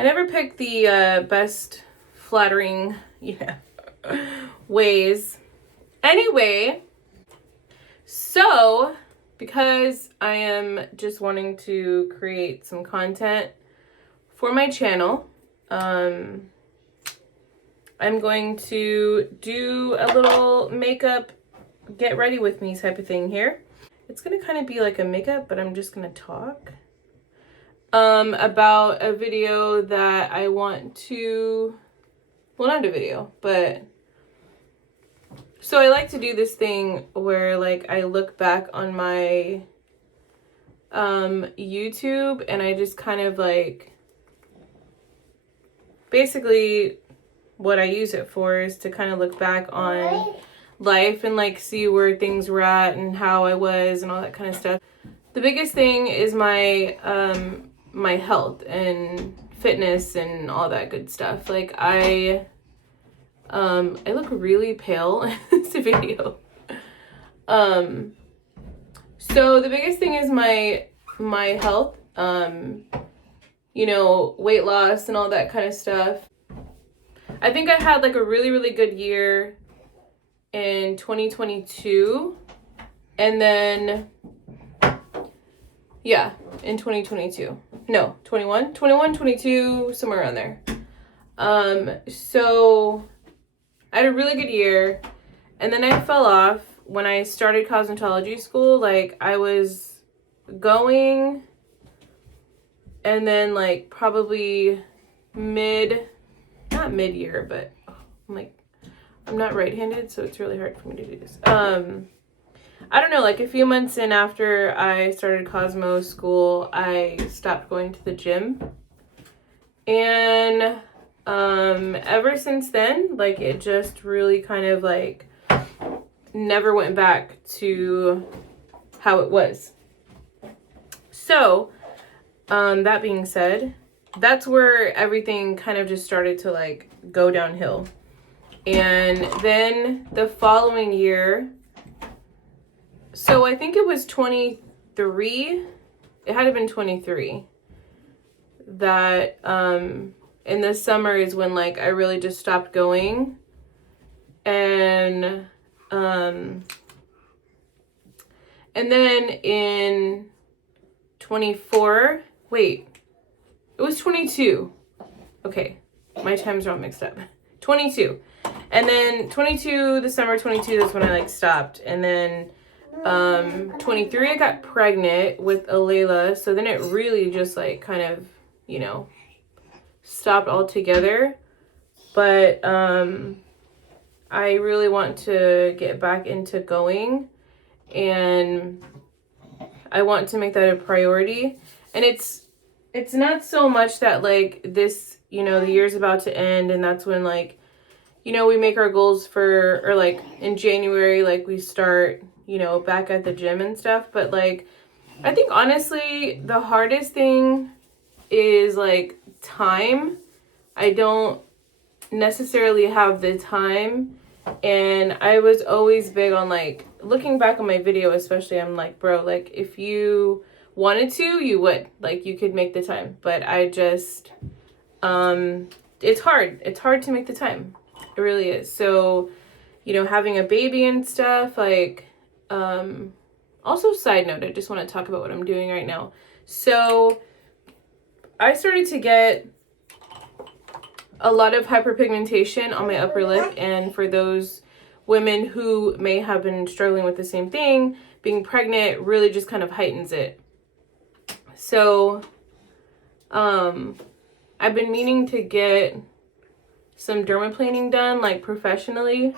I never picked the best flattering, ways. Anyway, so because I am just wanting to create some content for my channel, I'm going to do a little makeup get ready with me type of thing here. It's gonna kind of be like a makeup, but I'm just gonna talk about a video that I want to, well, not a video, but so I like to do this thing where like I look back on my YouTube and I just kind of like, basically what I use it for is to kind of look back on life and like see where things were at and how I was and all that kind of stuff. The biggest thing is my my health and fitness and all that good stuff. Like I look really pale in this video. So the biggest thing is my health, weight loss and all that kind of stuff. I think I had like a really, really good year in 2022. And then, yeah, in 2022. No, 21, 22, somewhere around there. So I had a really good year. And then I fell off when I started cosmetology school. Like I was going, and then like probably not mid-year, but I'm not right-handed, so it's really hard for me to do this. I don't know, like a few months in after I started Cosmo school, I stopped going to the gym. And ever since then, like it just really kind of like never went back to how it was. So, that being said, that's where everything kind of just started to like go downhill. And then the following year, so I think it was 23, it had to have been 23, that in the summer is when like I really just stopped going. And then in 24, wait, it was 22. Okay, my times are all mixed up. 22. And then 22, the summer 22, that's when I like stopped. And then 23, I got pregnant with Alayla. So then it really just like kind of, stopped altogether. But I really want to get back into going. And I want to make that a priority. And it's not so much that like this, the year's about to end and that's when like, we make our goals or like in January, like we start, back at the gym and stuff. But like, I think honestly, the hardest thing is like time. I don't necessarily have the time. And I was always big on like, looking back on my video, especially, I'm like, bro, like if you wanted to, you would, like you could make the time. But I just, it's hard. It's hard to make the time. It really is. So, having a baby and stuff, like, also side note, I just want to talk about what I'm doing right now. So I started to get a lot of hyperpigmentation on my upper lip. And for those women who may have been struggling with the same thing, being pregnant really just kind of heightens it. So, I've been meaning to get some dermaplaning done, like professionally,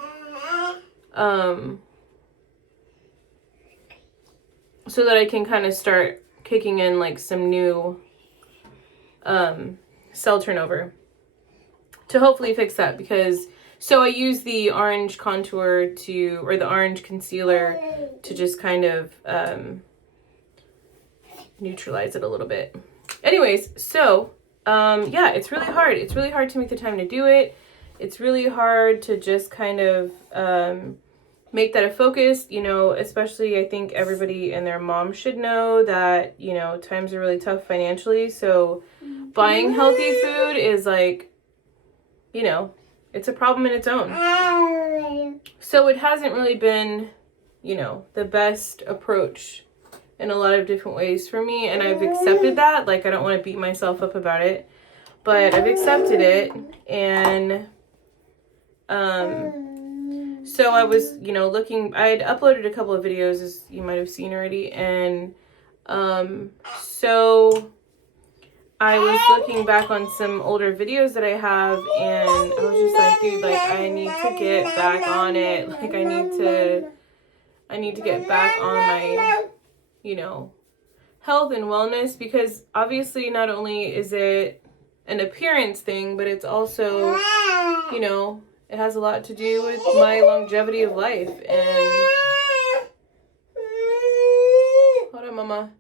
so that I can kind of start kicking in like some new, cell turnover to hopefully fix that. Because, so I use the orange contour or the orange concealer to just kind of, neutralize it a little bit. Anyways, so yeah, it's really hard. It's really hard to make the time to do it. It's really hard to just kind of make that a focus, you know, especially I think everybody and their mom should know that, you know, times are really tough financially. So buying healthy food is like, you know, it's a problem in its own. So it hasn't really been, you know, the best approach in a lot of different ways for me. And I've accepted that. Like, I don't want to beat myself up about it, but I've accepted it. And, so I was, you know, looking, I had uploaded a couple of videos, as you might have seen already. And, so I was looking back on some older videos that I have, and I was just like, dude, like, I need to get back on it. Like, I need to get back on my, you know, health and wellness, because obviously not only is it an appearance thing, but it's also, you know, it has a lot to do with my longevity of life. And hold on, mama.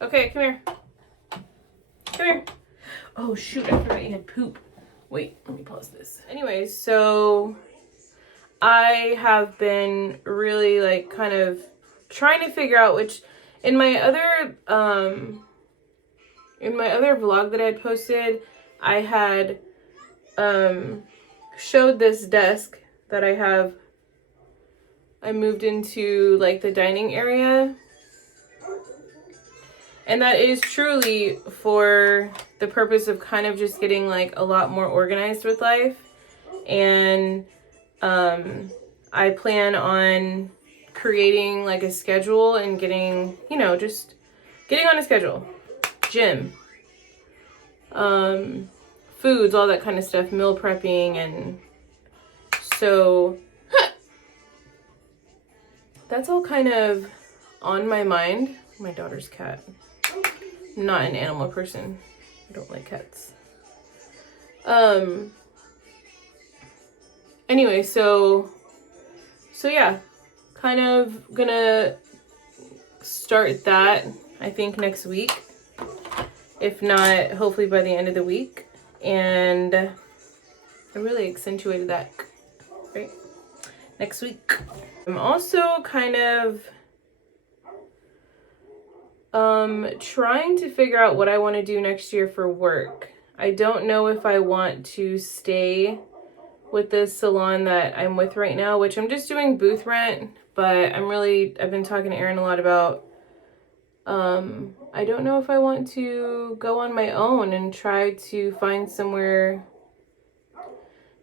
Okay, come here. Come here. Oh shoot, I forgot you had poop. Wait, let me pause this. Anyways, so I have been really like kind of trying to figure out which, in my other vlog that I had posted, I had showed this desk that I moved into like the dining area. And that is truly for the purpose of kind of just getting like a lot more organized with life. And I plan on creating like a schedule and getting, you know, just getting on a schedule. Gym. Foods, all that kind of stuff. Meal prepping. And so that's all kind of on my mind. My daughter's cat. I'm not an animal person. I don't like cats. Anyway, so yeah, kind of gonna start that, I think, next week. If not, hopefully by the end of the week. And I really accentuated that, right? Next week. I'm also kind of trying to figure out what I want to do next year for work. I don't know if I want to stay with this salon that I'm with right now, which I'm just doing booth rent, but I've been talking to Erin a lot about, I don't know if I want to go on my own and try to find somewhere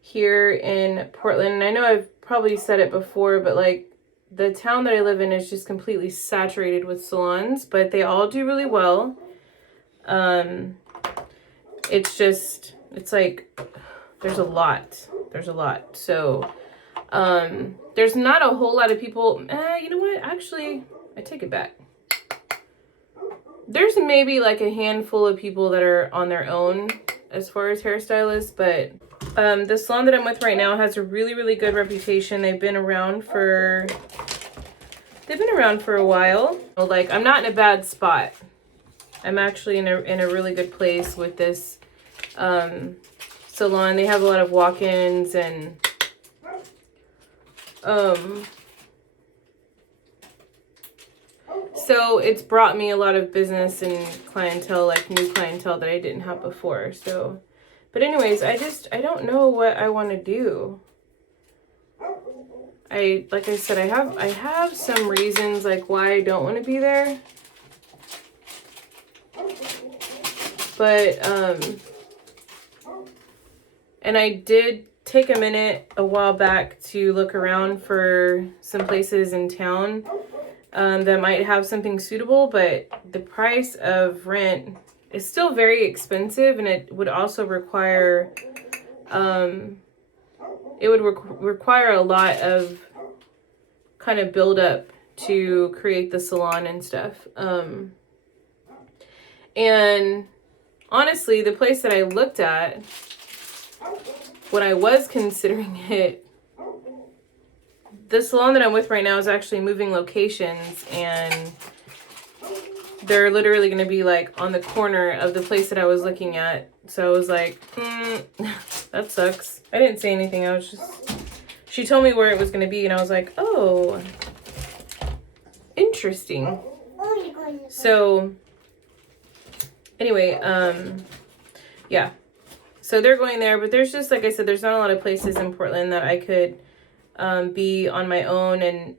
here in Portland. And I know I've probably said it before, but like, the town that I live in is just completely saturated with salons, but they all do really well. It's like, there's a lot. So, there's not a whole lot of people. You know what? Actually, I take it back. There's maybe like a handful of people that are on their own as far as hairstylists, but the salon that I'm with right now has a really, really good reputation. They've been around for a while. Like, I'm not in a bad spot. I'm actually in a really good place with this salon. They have a lot of walk-ins, and so it's brought me a lot of business and clientele, like new clientele that I didn't have before. So, but anyways, I don't know what I want to do. Like I said, I have some reasons like why I don't want to be there. But, and I did take a minute a while back to look around for some places in town that might have something suitable, but the price of rent is still very expensive, and it would also require, require a lot of kind of build up to create the salon and stuff. And honestly, the place that I looked at when I was considering it, the salon that I'm with right now is actually moving locations, and they're literally going to be like on the corner of the place that I was looking at. So I was like, that sucks. I didn't say anything. I was just, she told me where it was going to be, and I was like, oh, interesting. So anyway, yeah. So they're going there, but there's just, like I said, there's not a lot of places in Portland that I could be on my own. And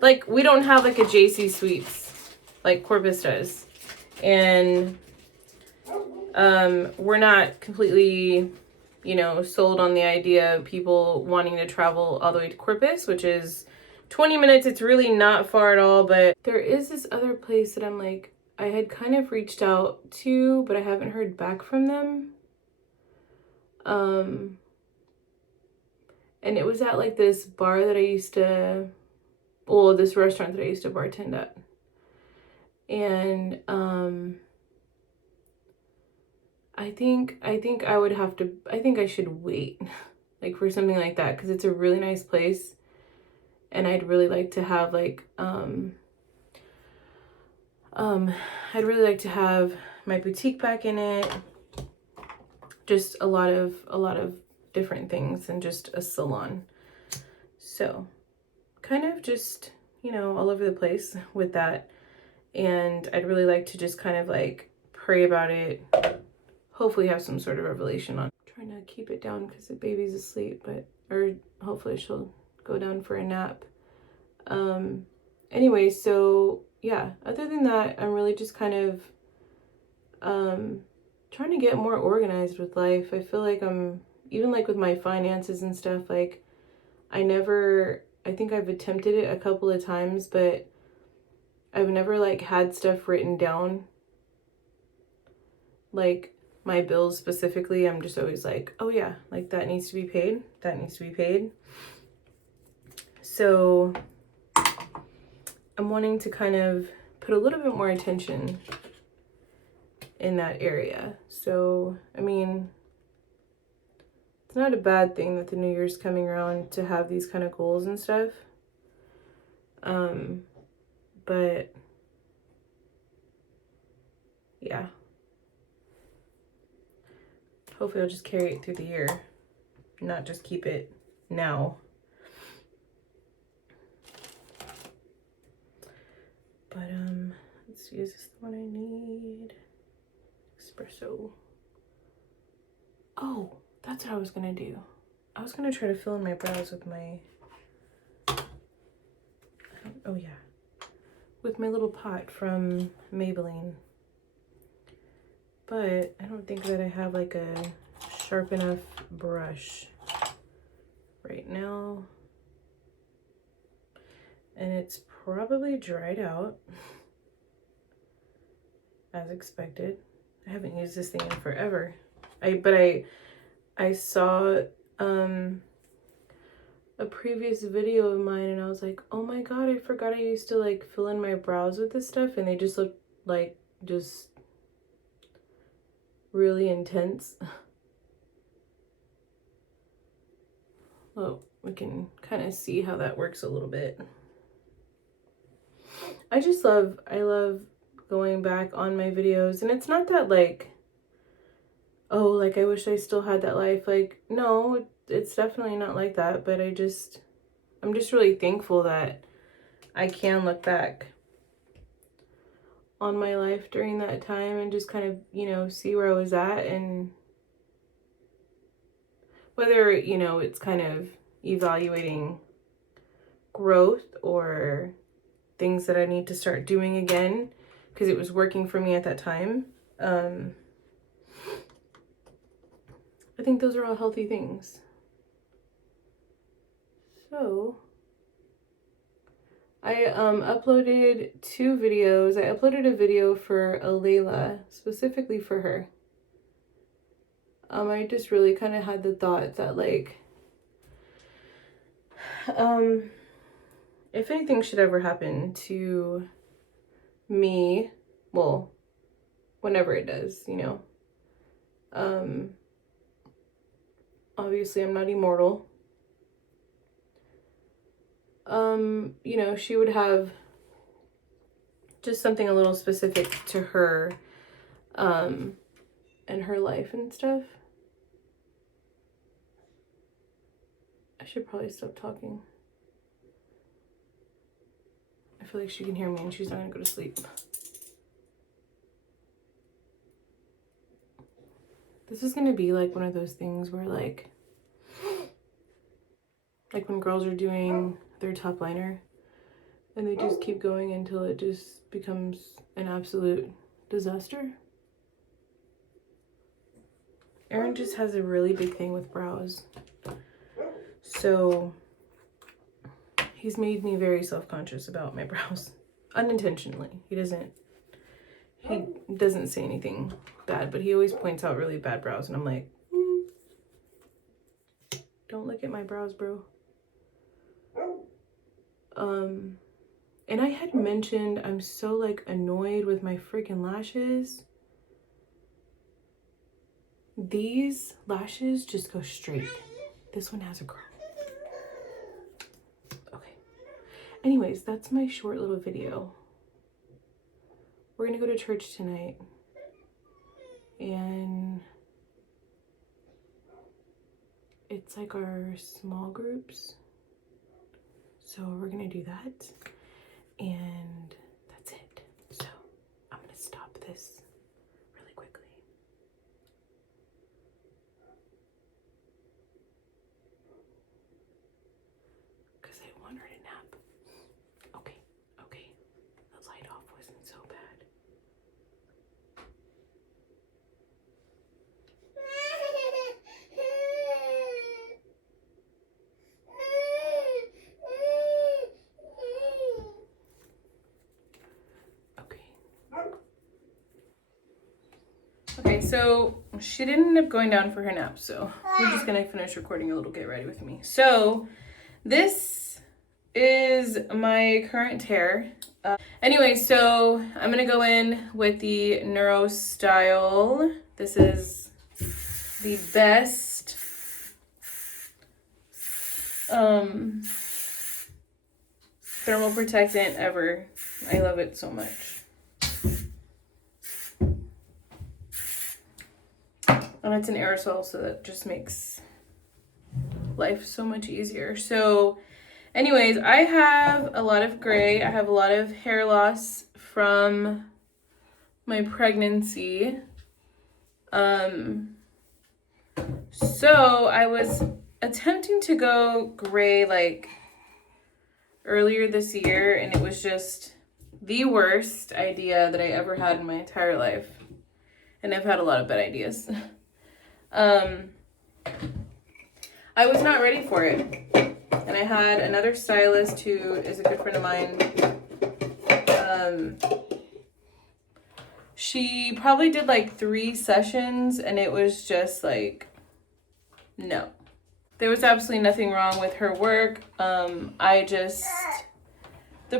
like, we don't have like a JC Suites like Corpus does. And we're not completely, you know, sold on the idea of people wanting to travel all the way to Corpus, which is 20 minutes. It's really not far at all. But there is this other place that I'm like, I had kind of reached out to, but I haven't heard back from them. And it was at like this bar that I used to, well, this restaurant that I used to bartend at. And I think I would have to, I think I should wait like for something like that, because it's a really nice place, and I'd really like to have like I'd really like to have my boutique back in it, just a lot of different things, and just a salon. So kind of just, you know, all over the place with that. And I'd really like to just kind of like pray about it, hopefully have some sort of revelation on. I'm trying to keep it down because the baby's asleep, but, or hopefully she'll go down for a nap. Anyway, so yeah, other than that, I'm really just kind of trying to get more organized with life. I feel like I'm, even like with my finances and stuff, like I think I've attempted it a couple of times, but I've never like had stuff written down. Like my bills specifically, I'm just always like, oh yeah, like that needs to be paid. That needs to be paid. So I'm wanting to kind of put a little bit more attention in that area. So, I mean, it's not a bad thing that the new year's coming around to have these kind of goals and stuff. But yeah, hopefully I'll just carry it through the year, not just keep it now. But let's see, is this the one I need? Espresso. Oh, that's what I was gonna do. I was gonna try to fill in my brows with my, oh yeah, with my little pot from Maybelline. But I don't think that I have like a sharp enough brush right now. And it's probably dried out, as expected. I haven't used this thing in forever. I saw a previous video of mine, and I was like, oh my god, I forgot I used to like fill in my brows with this stuff, and they just look like just really intense. Oh, we can kind of see how that works a little bit. I love going back on my videos, and it's not that like, oh, like I wish I still had that life. Like, no, it's definitely not like that, but I'm just really thankful that I can look back on my life during that time and just kind of, you know, see where I was at, and whether, you know, it's kind of evaluating growth or things that I need to start doing again because it was working for me at that time. I think those are all healthy things. So I uploaded 2 videos. I uploaded a video for Alayla, specifically for her. I just really kind of had the thought that like, if anything should ever happen to me, well, whenever it does, you know, obviously I'm not immortal. You know, she would have just something a little specific to her and her life and stuff. I should probably stop talking. I feel like she can hear me and she's not gonna go to sleep. This is gonna be like one of those things where like when girls are doing their top liner and they just keep going until it just becomes an absolute disaster. Aaron just has a really big thing with brows. So he's made me very self-conscious about my brows. Unintentionally. He doesn't say anything bad, but he always points out really bad brows and I'm like, don't look at my brows, bro. And I had mentioned I'm so like annoyed with my freaking lashes. These lashes just go straight. This one has a curl. Okay. Anyways, that's my short little video. We're gonna go to church tonight. And it's like our small groups. So we're gonna do that. And that's it. So I'm gonna stop this really quickly. Because I want her to nap. Okay. The light off wasn't so bad. Okay, so she didn't end up going down for her nap, so we're just gonna finish recording a little Get Ready With Me. So this is my current hair. Anyway, so I'm gonna go in with the Neuro Style. This is the best thermal protectant ever. I love it so much. And it's an aerosol, so that just makes life so much easier. So anyways, I have a lot of gray. I have a lot of hair loss from my pregnancy. So I was attempting to go gray like earlier this year, and it was just the worst idea that I ever had in my entire life. And I've had a lot of bad ideas. I was not ready for it. And I had another stylist who is a good friend of mine. She probably did like 3 sessions and it was just like, no. There was absolutely nothing wrong with her work. The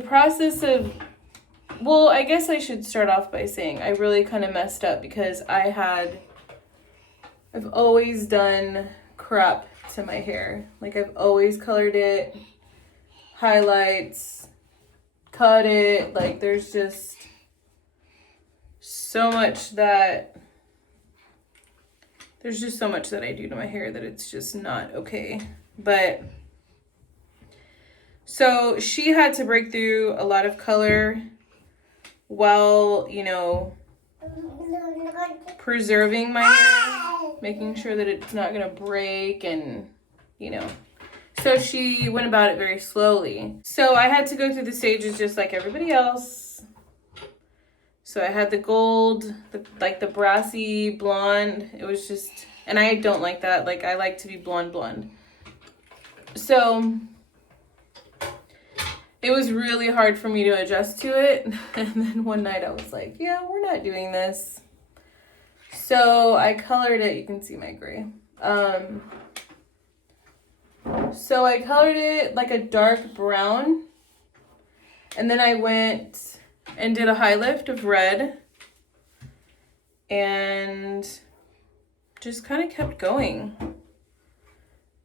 process of, well, I guess I should start off by saying I really kind of messed up because I've always done crap to my hair. Like I've always colored it, highlights, cut it. Like there's just so much that I do to my hair that it's just not okay. But so she had to break through a lot of color while, preserving my hair, making sure that it's not gonna break and, So she went about it very slowly. So I had to go through the stages just like everybody else. So I had the gold, the brassy blonde. It was just, and I don't like that. Like I like to be blonde. So it was really hard for me to adjust to it. And then one night I was like, yeah, we're not doing this. So I colored it. You can see my gray. So I colored it like a dark brown. And then I went and did a high lift of red. And just kind of kept going.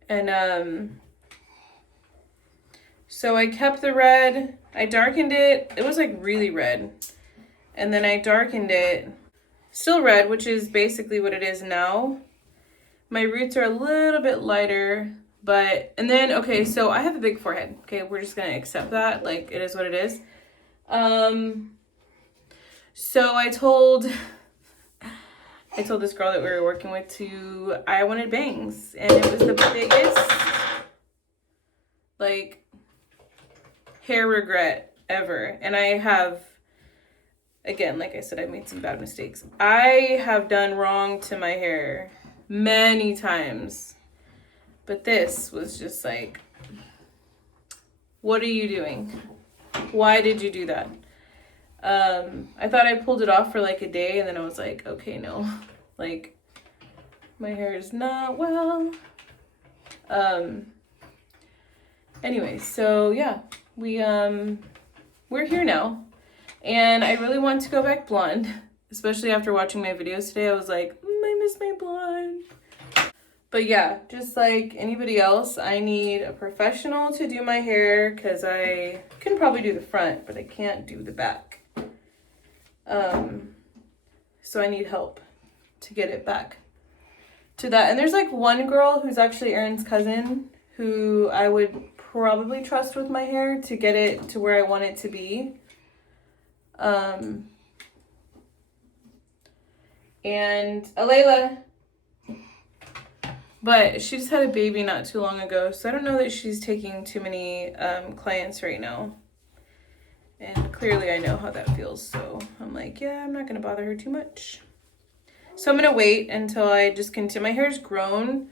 And so I kept the red I darkened it. It was like really red. And then I darkened it. Still red, which is basically what it is now. My roots are a little bit lighter, but, and then, okay, so I have a big forehead. Okay, we're just gonna accept that. Like, it is what it is. So I told this girl that we were working with I wanted bangs, and it was the biggest, like, hair regret ever. And I have, again, like I said, I made some bad mistakes. I have done wrong to my hair many times, but this was just like, what are you doing? Why did you do that? I thought I pulled it off for like a day, and then I was like, okay, no, like, my hair is not well. Anyway, so yeah, we're here now, and I really want to go back blonde, especially after watching my videos today. I was like, I miss my blonde. But yeah, just like anybody else, I need a professional to do my hair, because I can probably do the front, but I can't do the back. So I need help to get it back to that. And there's like one girl who's actually Erin's cousin who I would probably trust with my hair to get it to where I want it to be. And Alayla. But she just had a baby not too long ago, so I don't know that she's taking too many clients right now. And clearly I know how that feels, so I'm like, yeah, I'm not going to bother her too much. So I'm going to wait until I just continue. My hair's grown.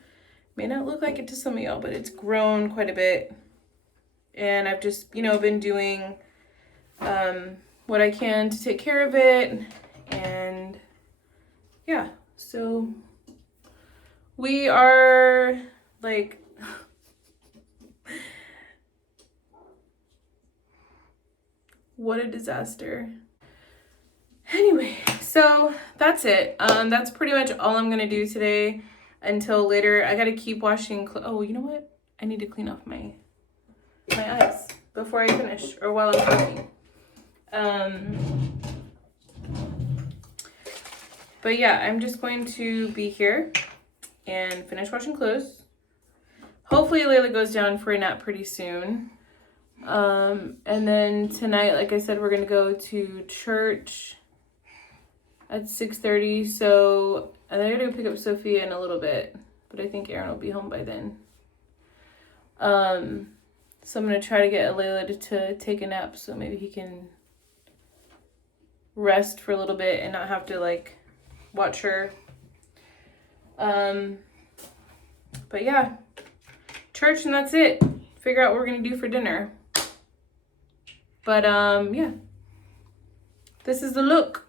May not look like it to some of y'all, but it's grown quite a bit. And I've just, been doing what I can to take care of it. And yeah, so we are like, what a disaster. Anyway, so that's it. That's pretty much all I'm gonna do today until later. I gotta keep washing. Oh, you know what? I need to clean off my eyes before I finish, or while I'm filming. But yeah, I'm just going to be here and finish washing clothes. Hopefully Layla goes down for a nap pretty soon. And then tonight, like I said, we're gonna go to church at 6:30. So I think I'm gonna pick up Sophia in a little bit, but I think Erin will be home by then. So I'm gonna try to get Layla to take a nap, so maybe he can rest for a little bit and not have to like watch her. But yeah, church, and that's it. Figure out what we're gonna do for dinner. But yeah, this is the look.